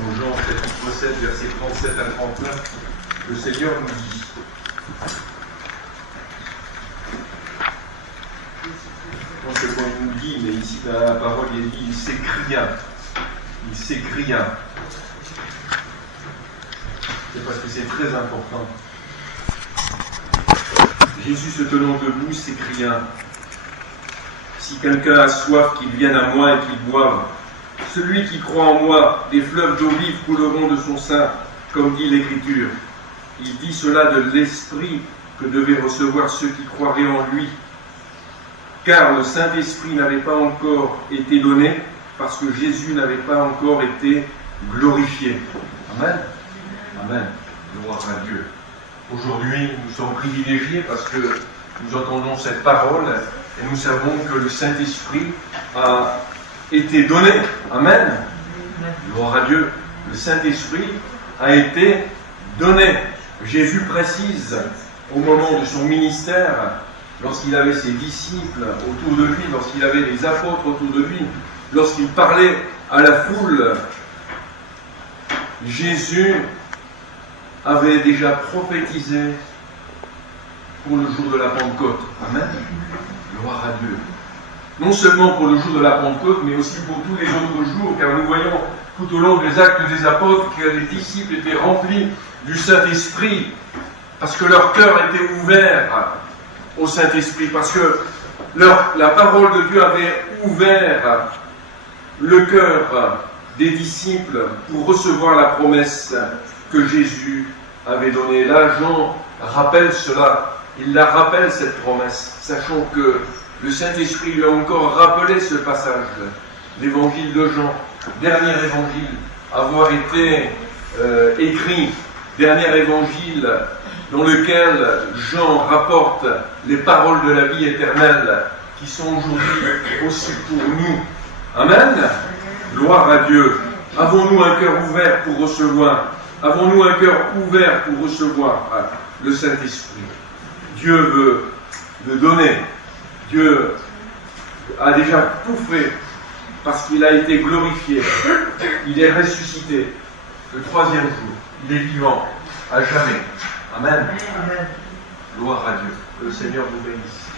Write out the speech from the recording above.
Dans Jean chapitre 7, versets 37 à 39, le Seigneur nous dit: non seulement il nous dit, mais ici dans la parole il dit: il s'écria. Il s'écria. C'est parce que c'est très important. Jésus se tenant debout s'écria: si quelqu'un a soif, qu'il vienne à moi et qu'il boive. Celui qui croit en moi, des fleuves d'eau vive couleront de son sein, comme dit l'Écriture. Il dit cela de l'Esprit que devaient recevoir ceux qui croiraient en lui. Car le Saint-Esprit n'avait pas encore été donné, parce que Jésus n'avait pas encore été glorifié. Amen. Amen. Gloire à Dieu. Aujourd'hui, nous sommes privilégiés parce que nous entendons cette parole et nous savons que le Saint-Esprit a été donné. Amen. Gloire à Dieu. Le Saint-Esprit a été donné. Jésus précise au moment de son ministère, lorsqu'il avait ses disciples autour de lui, lorsqu'il avait les apôtres autour de lui, lorsqu'il parlait à la foule, Jésus avait déjà prophétisé pour le jour de la Pentecôte. Amen. Gloire à Dieu. Non seulement pour le jour de la Pentecôte, mais aussi pour tous les autres jours, car nous voyons tout au long des actes des apôtres que les disciples étaient remplis du Saint-Esprit, parce que leur cœur était ouvert au Saint-Esprit, parce que la parole de Dieu avait ouvert le cœur des disciples pour recevoir la promesse que Jésus avait donnée. Là, Jean rappelle cela, il la rappelle cette promesse, sachant que le Saint-Esprit lui a encore rappelé ce passage, l'évangile de Jean, dernier évangile à avoir été écrit, dernier évangile dans lequel Jean rapporte les paroles de la vie éternelle qui sont aujourd'hui aussi pour nous. Amen. Gloire à Dieu. Avons-nous un cœur ouvert pour recevoir? Avons-nous un cœur ouvert pour recevoir le Saint-Esprit? Dieu veut le donner. Dieu a déjà tout fait parce qu'il a été glorifié. Il est ressuscité le troisième jour. Il est vivant à jamais. Amen. Amen. Gloire à Dieu. Que le Seigneur vous bénisse.